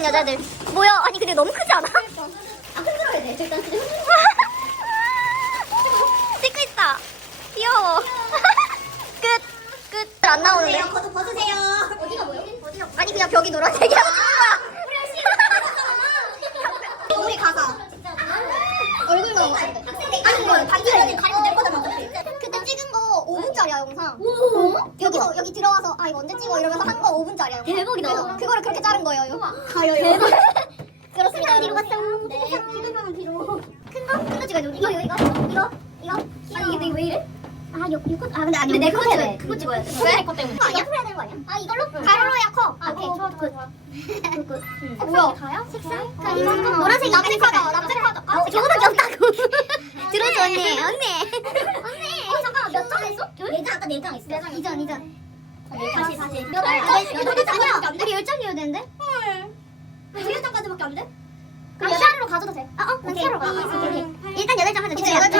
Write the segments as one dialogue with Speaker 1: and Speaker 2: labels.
Speaker 1: 여자들. 뭐야? 아니 근데 너무 크지 않아? 아 흔들어야 돼. 일단 찍고 있다. 귀여워. 끝. 안 나오는데.
Speaker 2: 겉옷 벗으세요.
Speaker 1: 어디가 뭐야? 아니 그냥 벽이 노란색이야.
Speaker 2: 우리 가사.
Speaker 1: 얼굴 나온 거 같아.
Speaker 2: 아니 이거 반지를 가리고 낼 거다 막.
Speaker 1: 그때 찍은 거 5분짜리야 영상. 여기서 여기 들어와서 아 이거 언제 찍어 이러면서 한 거 5분짜리야. 대박이다. 그래서 그거를 그렇게 자른 거예요. 대박. 그렇습니다. 뒤로 갔어. 네. 휴대폰은 뒤로. 큰 거 찍어야지. 이거. 아니 이게 왜 이래? 아, 6컷? 아, 근데 아니, 내 컷 해야 돼. 그거 찍어야 돼. 왜? 내 컷 때문에. 아, 옆으로 해야 되는 거 아니야? 아, 이걸로? 가로로야 커. 아, 오케이. 좋아. 뭐야? 가요? 색상? 노란색 남색 카더. 남색 카더. 아, 저거밖에 없다고. 들어줘, 언니. 잠깐만, 몇 장 했어?
Speaker 2: 4장, 아까 4장 했어.
Speaker 1: 4장, 이전.
Speaker 2: 다시.
Speaker 1: 몇 장이야? 우리 10장이어야 되는데?
Speaker 2: 헐. 8장까지밖에 안 돼?
Speaker 1: 그럼 샤르로 가져도 돼. 난 샤르로 가. 오케이. 일단 8장 하자.
Speaker 2: 이제 8장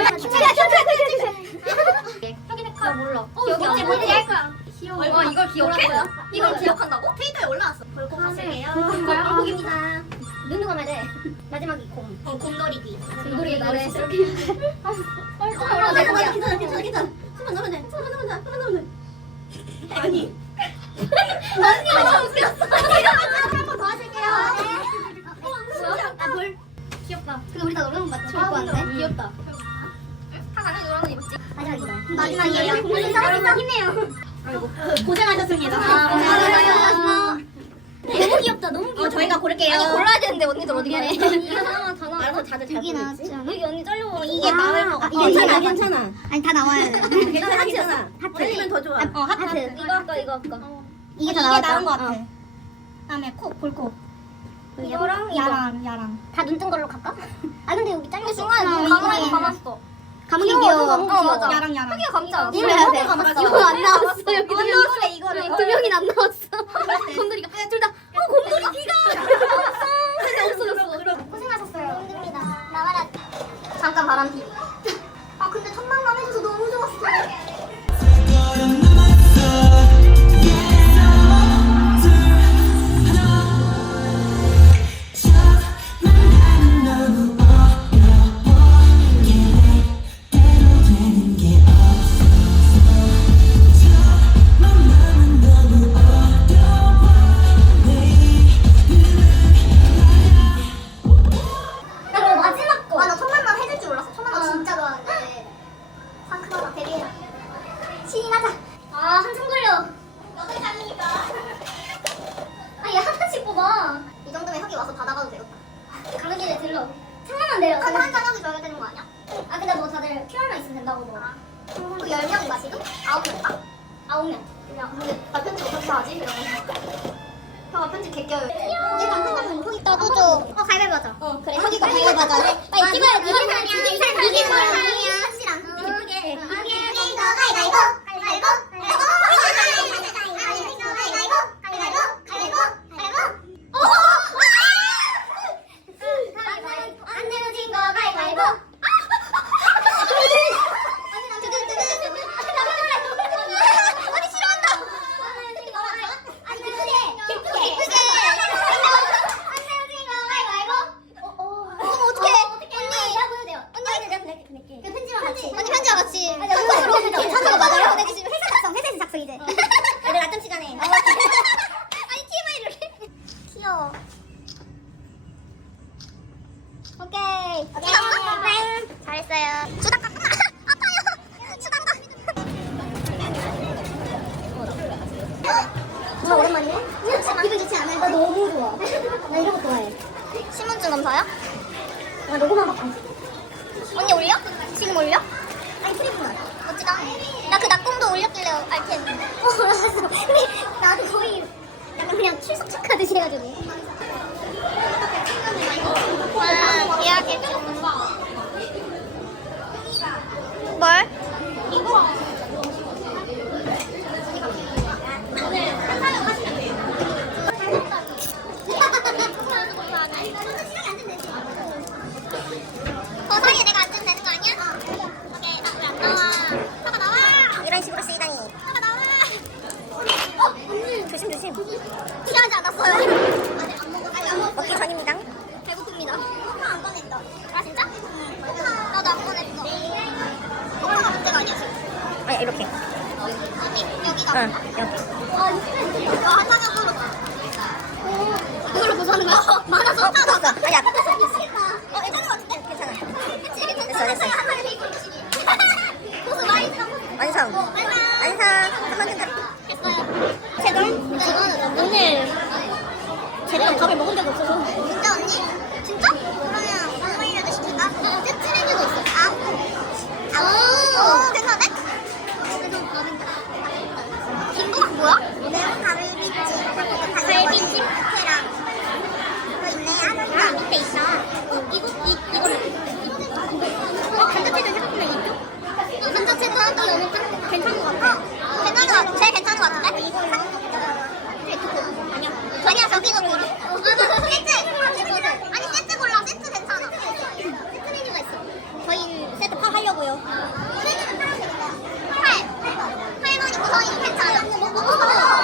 Speaker 1: 나 몰라.
Speaker 2: 여기 뭔지 알 거야.
Speaker 1: 귀여워. 이걸 기억해?
Speaker 2: 이걸 기억한다고? 트위터에 올라왔어. 벌컥 하세요. 벌컥입니다.
Speaker 1: 눈 감아야 돼. 마지막이 곰.
Speaker 2: 곰돌이기.
Speaker 1: 곰돌이 노래.
Speaker 2: 괜찮아. 숨만 넣으면 돼. 아니. 너무 웃겼어. 한번 더 하실게요.
Speaker 1: 귀엽다. 근데 우리 다 노래는 맞지? 좋을 것 같은데? 귀엽다.
Speaker 2: 하나는 노란옷 입었지.
Speaker 1: 마지막이에요. 힘내요.
Speaker 2: 고생하셨습니다.
Speaker 1: 너무 귀엽다. 너무 귀엽다.
Speaker 2: 저희가 고를게요.
Speaker 1: 아니 골라야 되는데 언니들 어디 가래?
Speaker 2: 이거 하나만 다 나와.
Speaker 1: 알고 다들 잘 고르지. 여기 언니 잘려.
Speaker 2: 이게 나을 것 같아. 괜찮아.
Speaker 1: 아니 다 나와야 돼.
Speaker 2: 괜찮아. 올리면 더 좋아.
Speaker 1: 하트.
Speaker 2: 이거 할까?
Speaker 1: 이게 다
Speaker 2: 나은 것 같아.
Speaker 1: 다음에 볼코.
Speaker 2: 이거랑
Speaker 1: 야랑. 다 눈 뜬 걸로 갈까? 아 근데 여기 잘려.
Speaker 2: 순간 가만히 감았어.
Speaker 1: 가문이 귀여워.
Speaker 2: 맞아.
Speaker 1: 야랑.
Speaker 2: 하기가 감자.
Speaker 1: 이거 해야 돼. 이거 안 나왔어. 여기
Speaker 2: 안 나왔어 이거를.
Speaker 1: 두 명이 안 나왔어. 곰돌이가 둘 다. 곰돌이 귀가. 근데 없어졌어. 고생하셨어요. 힘듭니다. 나와라. 잠깐 바람 피. 아 근데 천만만 해줘서 너무 좋았어. 나 천만만 해줄 줄 몰랐어. 천만만 진짜 좋아하는데. 상큼하다. 데뷔해라. 시인하자. 아 한참 걸려. 8장이니까. 아얘 하나씩 뽑아. 이 정도면 여기 와서 받아가도 되겠다. 가는 길에 들러. 창문만 내려. 카드 한잔 하고 줘야 되는 거 아니야? 아 근데 뭐 다들 QR만 있으면 된다고 뭐. 그 10명 마시고? 9명? 9명. 야 근데 나 편집 어떻게 하지? 이러면서. 형아 편집 개껴요. 일단 한장은 거기 나도 좀. 가위바위보 하자. 그래. 거기가 가위바위보 하자. 빨리 찍어야 돼. 이게 뭐야? 확실한. 이게 이거 가위바위보. 안 내려진 거 가위바위보. 언니 싫어한다. 아니 예쁘게. 안 내려진 거 가위바위보. 어떡해. 언니. 내가 보여줘요. 언니 내가 보낼게. 그 편지랑 같이. 언니 편지랑 같이. 손으로 자는 거 맞아요? 보내주시면 회사 작성 이제. 애들 낮잠 시간에. 아니 TMI 이렇게. 귀여워. 오케이. 잘했어요. 주당 깎아. 아파요. 주당다. 저 오랜만이네. 기분 좋지 않아요? 나 너무 좋아. 나 이런 거 좋아해. 신분증 검사야? 나 녹음한 거 알지? 언니 올려? 지금 올려? 아니 프리구나. 멋지다. 나 그 낙공도 올렸길래 알 텐데. 알았어. 근데 나도 거의 약간 그냥 출석 축하듯이 해가지고. 와, 예약해. 뭘? 이거. 사이에 내가 앉으면 되는 거 아니야? 오케이, 나 왜 안 나와? 사과 나와! 이런 식으로 쓰이다니. 사과 나와! 언니! 조심. 피하지 않았어요. 하는 거야? 많아서
Speaker 3: 받았어. 아니야.
Speaker 1: 괜찮은 거 같은데? 괜찮아. 그치? 괜찮아.
Speaker 3: 됐어.
Speaker 1: 한 마리 베이컨 60이. 고수 많이 들어.
Speaker 3: 완성. 완성. 한번 더.
Speaker 1: 됐어요. 제발. 이거는 오늘 제대로 밥을 먹은 적이 없어서. 진짜 언니? 진짜? 그러면 오늘이라도 시킬까? 세트 메뉴도 있어. 오, 괜찮네? 그래도 밥은 김밥 뭐야? 매운 갈비찜. 갈비찜? 회랑. 이거 있네. 하나가 밑에 있어. 이거는 감자채도 생각보면 있죠? 감자채도 너무 괜찮은 것 같아. 괜찮은 것 같아. 제일 괜찮은 것 같은데? 아니야, 저기도 고르. 세트! 아니, 세트 골라. 세트 괜찮아. 세트 메뉴가 있어. 저희 세트 8 하려고요. 세트는 8 하면 되는 거야. 8. 8번 있고 저희 괜찮아요.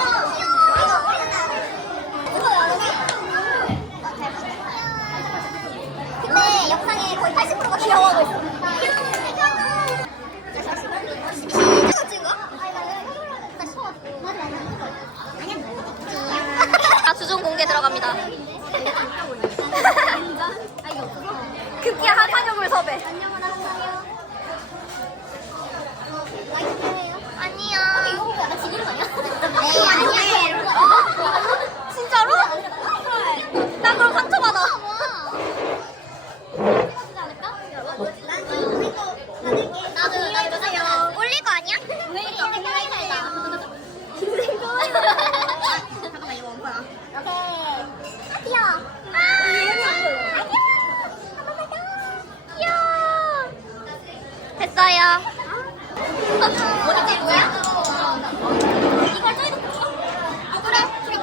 Speaker 1: 근데 영상에 거의 80%가 귀여워하고 있어. 주종 공개 들어갑니다. 급기야 한상혁을 섭외. 안녕. 이거 약간 지기는 거 아니야? 에이, 아니야. 진짜로? 나 그럼 상처받아. 나도 주세요. 올릴 거 아니야? 왜 이렇게 살다. 잠깐만 이거 원거야. 오케이. 귀여워. 안녕. 귀여워. 됐어요. 어디 뭐야? 이걸 저희도 그래.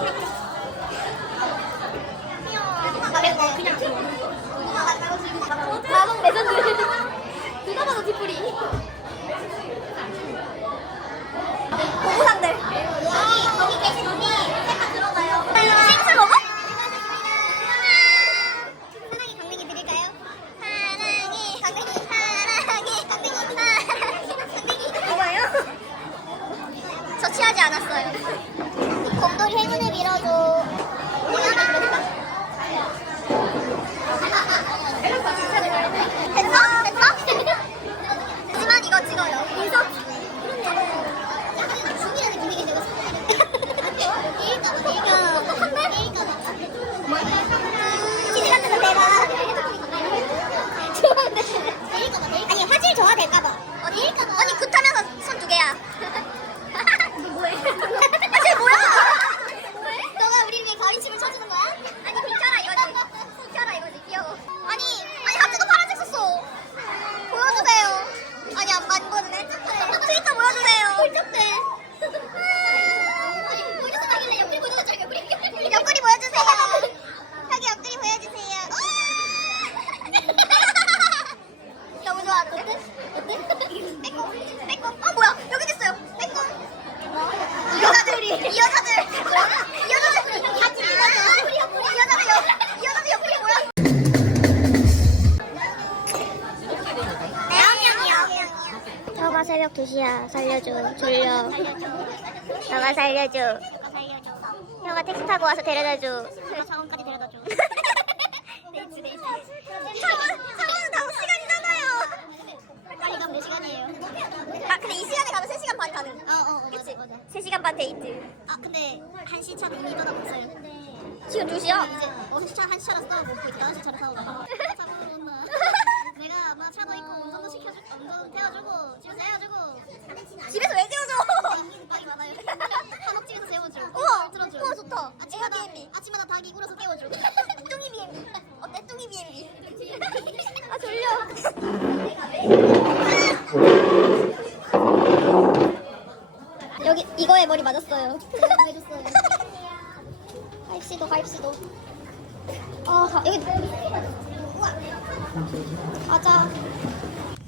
Speaker 1: 나는 레전드. 누가 봐도 뒷풀이. 고부상들. 거기 계신 언니 색깔 들어가요. 싱스 먹어? 사랑이 강냉이 드릴까요? 사랑이 강냉이 뭐예요? 저 취하지 않았어요. 곰돌이 행운을 빌어줘. 됐어? 됐어? 하지만 이거 찍어요. 인서. 중이라는 분위기 제가 치즈 같은 거 대박. 아니 화질 좋아 될까봐. 언니 굿하면서 손 2개야. 너 뭐해? 쟤 뭐야? 너가 우리 위해 가위침을 쳐주는 거야? 아니 비켜라 이거지. 비켜라 이거지. 귀여워. 아니 하트도 파란색 썼어. 보여주세요. 아니 안 보여주네. 트위터 보여주세요. 꿀쩍대. 옆구리 보여주세요. 여기 옆구리 보여주세요. 너무 좋아. 어때? 빼꼼. 빼꼼. 뭐야? 여기 있어요. 빼꼼. 이 여자들 같이 찍어줘. 이 여자들 옆구리 뭐야? 저가 새벽 2시야. 살려줘. 졸려. 저가 살려줘. 형아 택시 타고 와서 데려다줘. 창원까지 데려다줘. 창원은 다음 시간이잖아요. 빨리 가면 4시간이에요. 아 근데 이 시간에 가면 3시간 반 가능. 그치? 맞아. 3시간 반 데이트. 아 근데 1시 차도 이미 떠나봤어요. 지금 2시야? 이제 1시 차로 싸우고 5시 차로 싸우고. 차로 온나. 내가 아마 차도 있고 운전도 시켜줄, 운전 태워주고 집에서 헤어주고. 집에서 왜 태워줘? 닭이 많아요. 한옥집에서 세워줘. 우와 좋다. 아침마다 닭이 울어서 깨워줘. 뚱이 비행기. 어때 뚱이 비행기? 아 졸려. 여기 이거에 머리 맞았어요. 제가 구해줬어요. 가입시도. 여기. 우와. 가자.